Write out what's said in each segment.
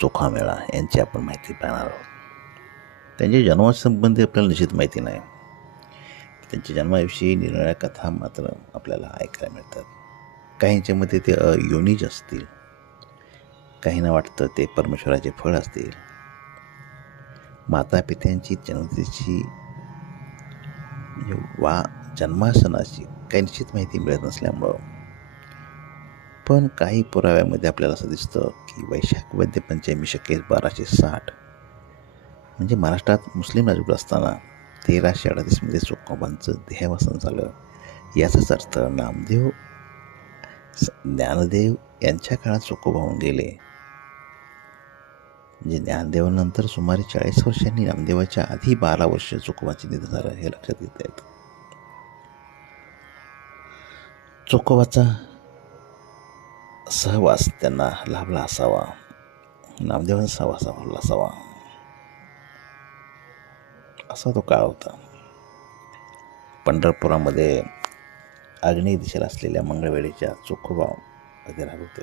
चोखा मेळा यांची आपण माहिती पाहणार आहोत. त्यांच्या जन्मासंबंधी आपल्याला निश्चित माहिती नाही. त्यांच्या जन्माविषयी निरनिळ्या कथा मात्र आपल्याला ऐकायला मिळतात. काहींच्या मते ते अयोनिज असतील. काहींना वाटतं ते परमेश्वराचे फळ असतील. माता पित्यांची जनतेची म्हणजे वा जन्मासनाची काही निश्चित माहिती मिळत नसल्यामुळं पण काही पुराव्यामध्ये आपल्याला असं दिसतं की वैशाख वैद्य पंचमी शके बाराशे साठ. म्हणजे महाराष्ट्रात मुस्लिम राजवट असताना तेराशे अडतीसमध्ये चोकोबांचं देहावसन झालं. याचाच अर्थ नामदेव स- ज्ञानदेव यांच्या काळात चोकोबा होऊन गेले. म्हणजे ज्ञानदेवानंतर सुमारे चाळीस वर्षांनी नामदेवाच्या आधी बारा वर्ष चोकोबाचे निधन झालं हे लक्षात येत आहेत. चोकोबाचा सहवास त्यांना लाभला असावा नामदेवांचा सहवास लाभला असावा असा तो काळ होता पंढरपुरामध्ये आग्नेय दिशेला असलेल्या मंगळवेळीच्या चोखोबा मध्ये राहत होते.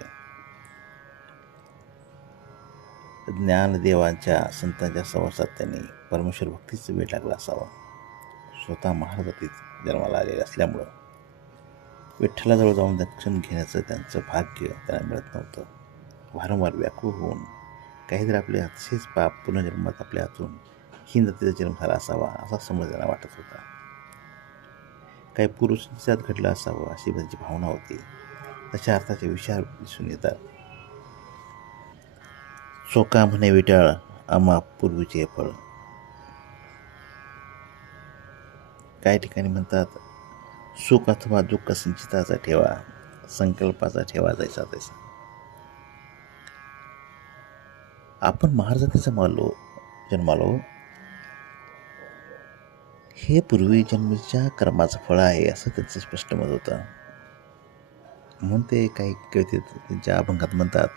ज्ञानदेवांच्या संतांच्या सहवासात त्यांनी परमेश्वर भक्तीचा वेळ लागला असावा. स्वतः महाराजातीत जन्माला आलेले असल्यामुळं विठ्ठलाजवळ जाऊन दर्शन घेण्याचं त्यांचं भाग्य त्यांना मिळत नव्हतं. वारंवार व्याकुळ होऊन काहीतरी आपले अतिशयच पाप पुनर्जन्मात आपल्या हातून हिंद जातीचा जन्म झाला असावा असा समज त्यांना वाटत होता. काही पुरुषात घडलं असावं अशी त्यांची भावना होती. तशा अर्थाचे विचार दिसून येतात. चोका म्हणे विटाळ आम्हा पूर्वीचे फळ. काही ठिकाणी म्हणतात सुख अथवा दुःख संचिताचा ठेवा संकल्पाचा ठेवा जायचा तसा. आपण महाराजातीचा मालो जन्मालो. हे पूर्वी जन्मीच्या कर्माचं फळ आहे असं त्यांचं स्पष्ट मत होतं. म्हणून ते काही कवितेत त्यांच्या अभंगात म्हणतात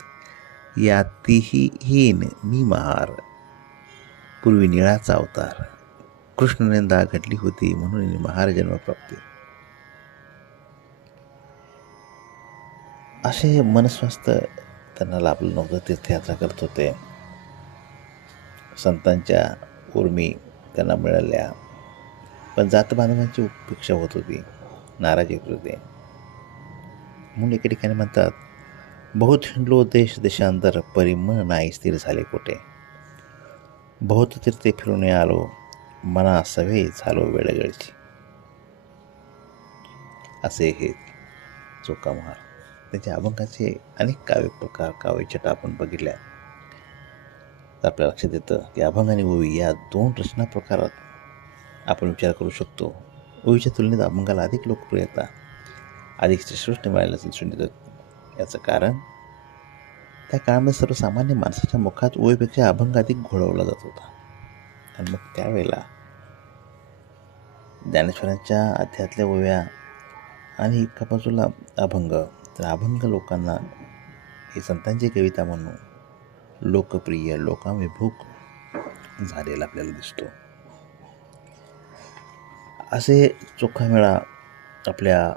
यातीही हीन मी महार पूर्वी निळाचा अवतार. कृष्णनिंदा घडली होती म्हणून महार जन्मप्राप्ती. असे मनस्वास्थ्य त्यांना लाभलं नव्हतं तीर्थयात्रा करत होते. संतांच्या उर्मी त्यांना मिळाल्या. पण जात बांधवांची उपेक्षा होत होती. नाराजी होत होते. म्हणून एके ठिकाणी म्हणतात बहुत हिंडलो देश देशांतर परिमळ नाही स्थिर झाले कुठे. बहुत तीर्थे फिरून आलो मना सवे झालो वेळगळची. असे हे चुका महार म्हणजे त्याच्या अभंगाचे अनेक काव्य प्रकार काव्यछटा आपण बघितल्या. तर आपल्या लक्षात येतं की अभंग आणि ओवी या दोन रचना प्रकारात आपण विचार करू शकतो. ओवीच्या तुलनेत अभंगाला अधिक लोकप्रियता अधिक श्रेष्ठ मिळायला दिसून येतं याचं कारण त्या काळामध्ये सर्वसामान्य माणसाच्या मुखात ओवीपेक्षा अभंग अधिक घोळवला जात होता. आणि मग त्यावेळेला ज्ञानेश्वरांच्या अध्यातल्या ओव्या आणि एका बाजूला अभंग तर अभंग लोकांना ही संतांची कविता म्हणून लोकप्रिय लोकाभिमुख झालेला आपल्याला दिसतो. असे चोखामेळा आपल्या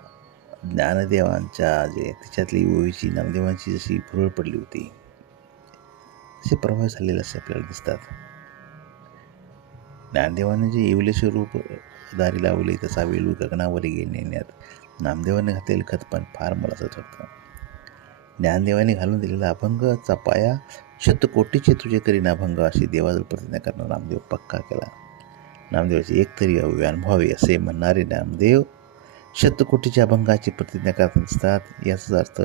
ज्ञानदेवांच्या जे त्याच्यातली ओवीची नामदेवांची जशी भुरळ पडली होती तसे प्रभाव झालेले असे आपल्याला दिसतात. ज्ञानदेवाने जे येवले स्वरूप दारी लावले तसा वेलू गगनावर नेण्यात नामदेवाने घातलेलं खत पण फार मोलाचंच होतं. ज्ञानदेवाने घालून दिलेला अभंगचा पाया शतकोटीचे तुझे करीन अभंग अशी देवाजवळ प्रतिज्ञा करणं नामदेव पक्का केला. नामदेवाचे एक तरी अवयव अनुभवावे असे म्हणणारे नामदेव शतकोटीच्या अभंगाची प्रतिज्ञा करत असतात. याचाच अर्थ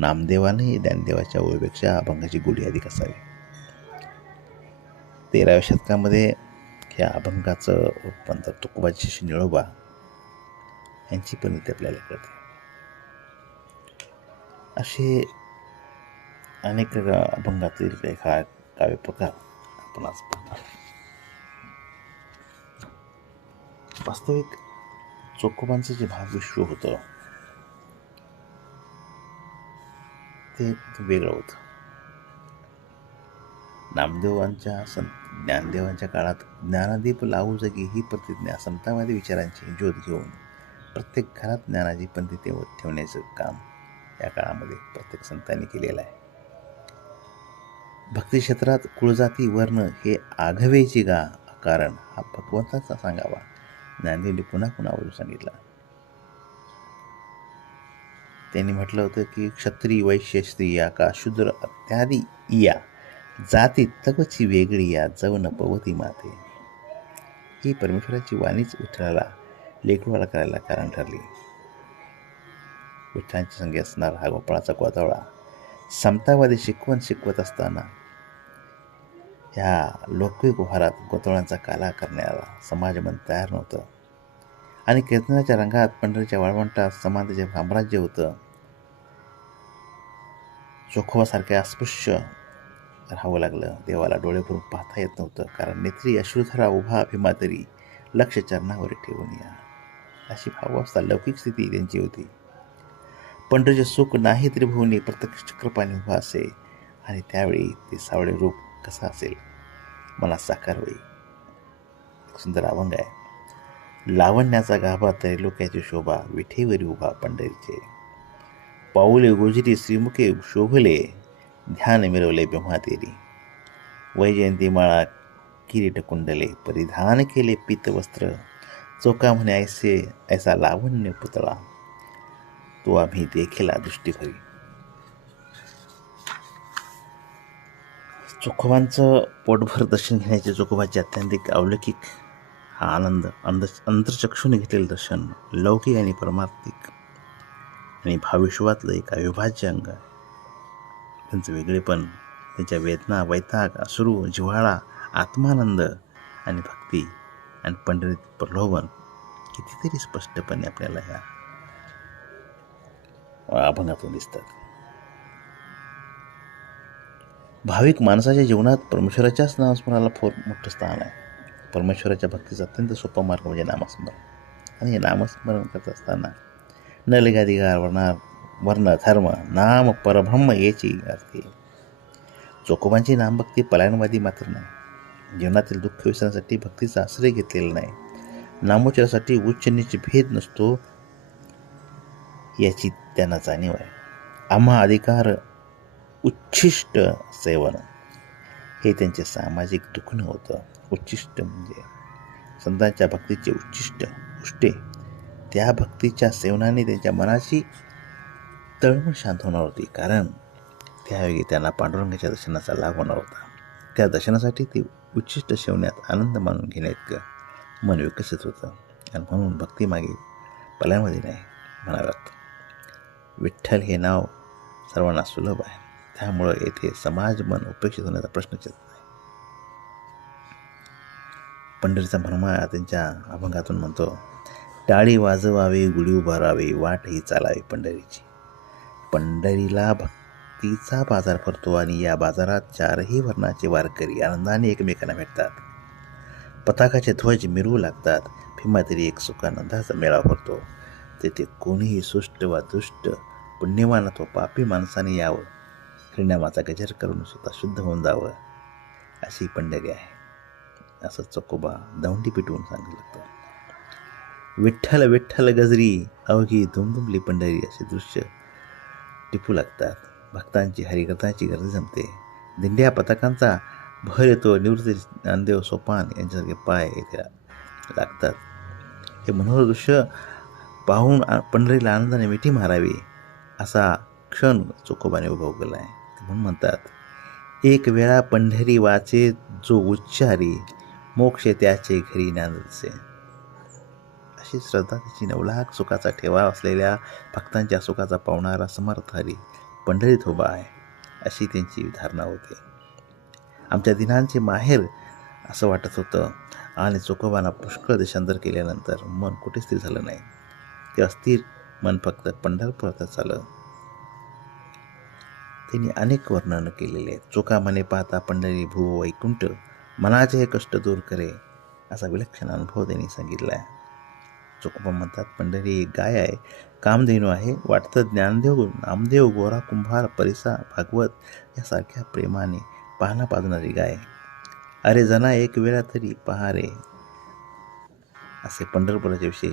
नामदेवाने ज्ञानदेवाच्या ओळीपेक्षा अभंगाची गोडी अधिक असावी. तेराव्या शतकामध्ये ह्या अभंगाचं रूपांतर तुकोबाची शिष्य निळोबा यांची पण इथे आपल्याला कळते असे अनेक अभंगातील रेखा काव्य प्रकार आपण आज पाहणार वास्तविक चोकोबांचं जे भावविश्व होतं ते वेगळं होतं. नामदेवांच्या संत ज्ञानदेवांच्या काळात ज्ञानदीप लावू जगी ही प्रतिज्ञा समतावादी विचारांची ज्योत घेऊन प्रत्येक घरात ज्ञानाची पंथी ठेव ठेवण्याचं काम या काळामध्ये प्रत्येक संतांनी केलेलं आहे. भक्तिक्षेत्रात कुळजाती वर्ण हे आघवेची गा कारण हा भगवंताचा सांगावा. ज्ञानदेवनी पुन्हा पुन्हा आवर्जून सांगितला. त्यांनी म्हटलं होतं की क्षत्रिय वैश्य स्त्रिया का शूद्र इत्यादी या जाती तगची वेगळी या जवन पवती माते. ही परमेश्वराची वाणीच विठ्ठलाला लेकरूवाला करायला कारण ठरली. विठ्ठलांच्या संगी असणारा हा गोपाळाचा गोतावळा समतावादी शिकवण शिकवत असताना ह्या लोकविक व्यवहारात गोतवळांचा काला करण्याला समाजमन तयार नव्हतं. आणि कीर्तनाच्या रंगात पंढरीच्या वाळवंटात समाजाचे साम्राज्य होतं. चोखोबासारख्या अस्पृश्य राहावं लागलं. देवाला डोळे भरून पाहता येत नव्हतं. कारण नेत्री अश्रुधरा उभा भीमा तरी लक्ष चरणावर ठेवून या. अशी भावावस्था लौकिक स्थिती त्यांची होती. पंढरीचे सुख नाही त्रिभुवनी प्रत्यक्ष चक्रपाणी उभा असे आणि त्यावेळी ते सावळे रूप कसा असेल? मला साकार होई. सुंदर अभंग आहे. लावण्याचा गाभा त्रैलोक्याची शोभा विठेवरी उभा पंढरीचे. पाऊले गोजरी श्रीमुखे शोभले ध्यान मिरवले ब्रह्मातेरी वैजयंती माळा किरीट कुंडले परिधान केले पीतवस्त्र चोका म्हणे ऐसे ऐसा लावण्य पुतळा. तो आम्ही देखीला दृष्टीभरी चोखोबांचं पोटभर दर्शन घेण्याचे चोखोबाचे अत्यंतिक अवलौकिक हा आनंद अंध अंतर्चक्षूने घेतलेलं दर्शन लौकिक आणि परमार्थिक आणि भाविश्वातलं एक अविभाज्य अंग आहे. त्यांचं वेगळेपण त्यांच्या वेदना वैताग असुरू जिव्हाळा आत्मानंद आणि भक्ती आणि पंढरीत प्रलोभन कितीतरी स्पष्टपणे आपल्याला ह्या अभंगातून दिसतात. भाविक माणसाच्या जीवनात परमेश्वराच्याच नामस्मरणाला फोर मोठं स्थान आहे. परमेश्वराच्या भक्तीचा अत्यंत सोपा मार्ग म्हणजे नामस्मरण. आणि हे नामस्मरण करत असताना नलगाधिकार लिंगाधिकार वर्ण वर्ण धर्म नाम परब्रह्म याची अर्थी चोकोबांची नामभक्ती पलायनवादी मात्र नाही. जीवनातील दुःख विसरण्यासाठी भक्तीचा आश्रय घेतलेला नाही. नामोच्चारासाठी उच्च नीच भेद नसतो याची त्यांना जाणीव आहे. आम्हा अधिकार उच्छिष्ट सेवन. हे त्यांचे सामाजिक दुखणं होतं. उच्चिष्ट म्हणजे संतांच्या भक्तीचे उच्चिष्ट उष्टे त्या भक्तीच्या सेवनाने त्यांच्या मनाची तळमळ शांत होणार होती. कारण त्यावेळी त्यांना पांडुरंगाच्या दर्शनाचा लाभ होणार होता. त्या दर्शनासाठी ते उच्चिष्ट सेवण्यात आनंद मानून घेण्याइतकं मन विकसित होतं? आणि म्हणून भक्तीमागे पलामध्ये नाही म्हणाव्यात विठ्ठल हे नाव सर्वांना सुलभ आहे. त्यामुळं येथे समाज मन उपेक्षित होण्याचा प्रश्नच येत नाही. पंढरीचा भरमाया त्यांच्या अभंगातून म्हणतो टाळी वाजवावी गुढी उभारावी वाट ही चालावी पंढरीची. पंढरीला तिचा बाजार भरतो आणि या बाजारात चारही वर्णाचे वारकरी आनंदाने एकमेकांना भेटतात. पताकाचे ध्वज मिरवू लागतात. भीमातरी एक सुखानंदाचा मेळा भरतो. तेथे कोणीही सुष्ट वा दुष्ट पुण्यवान अथवा पापी माणसाने यावं. हरिनामाचा गजर करून स्वतः शुद्ध होऊन जावं. अशी पंढरी आहे. असं चकोबा दौंडी पिटवून सांगू लागतं. विठ्ठल विठ्ठल गजरी अवघी धुमधुमली पंढरी असे दृश्य टिपू लागतात. भक्तांची हरिकथाची गर्दी जमते दिंड्या पथकांचा भर येतो निवृत्ती ज्ञानदेव सोपान यांच्यासारखे पाय येथे लागतात. हे मनोहर दृश्य पाहून पंढरीला आनंदाने मिठी मारावी असा क्षण चोकोबाने केला आहे म्हणून म्हणतात एक वेळा पंढरी वाचे जो उच्चारी मोक्ष त्याचे घरी नांदसे. अशी श्रद्धा त्याची नवलाख सुखाचा ठेवा असलेल्या भक्तांच्या सुखाचा पावणारा समर्थ पंढरीत उभा आहे अशी त्यांची धारणा होती. आमच्या दिनांचे माहेर असं वाटत होतं आणि चोकोबांना पुष्कळ देशांतर केल्यानंतर मन कुठे स्थिर झालं नाही. ते अस्थिर मन फक्त पंढरपुरातच झालं. त्यांनी अनेक वर्णन केलेले. आहेत चोका मने पाहता पंढरी भू वैकुंठ मनाचे हे कष्ट दूर करे असा विलक्षण अनुभव त्यांनी सांगितला आहे चोकोबा म्हणतात पंढरी एक गाय आहे. कामधेनू आहे. वाटतं ज्ञानदेव नामदेव गोरा कुंभार परिसा भागवत यासारख्या प्रेमाने पाहणा पाजणारी गाय अरे जना एक वेळा तरी पहा रे. असे पंढरपुराच्या विषयी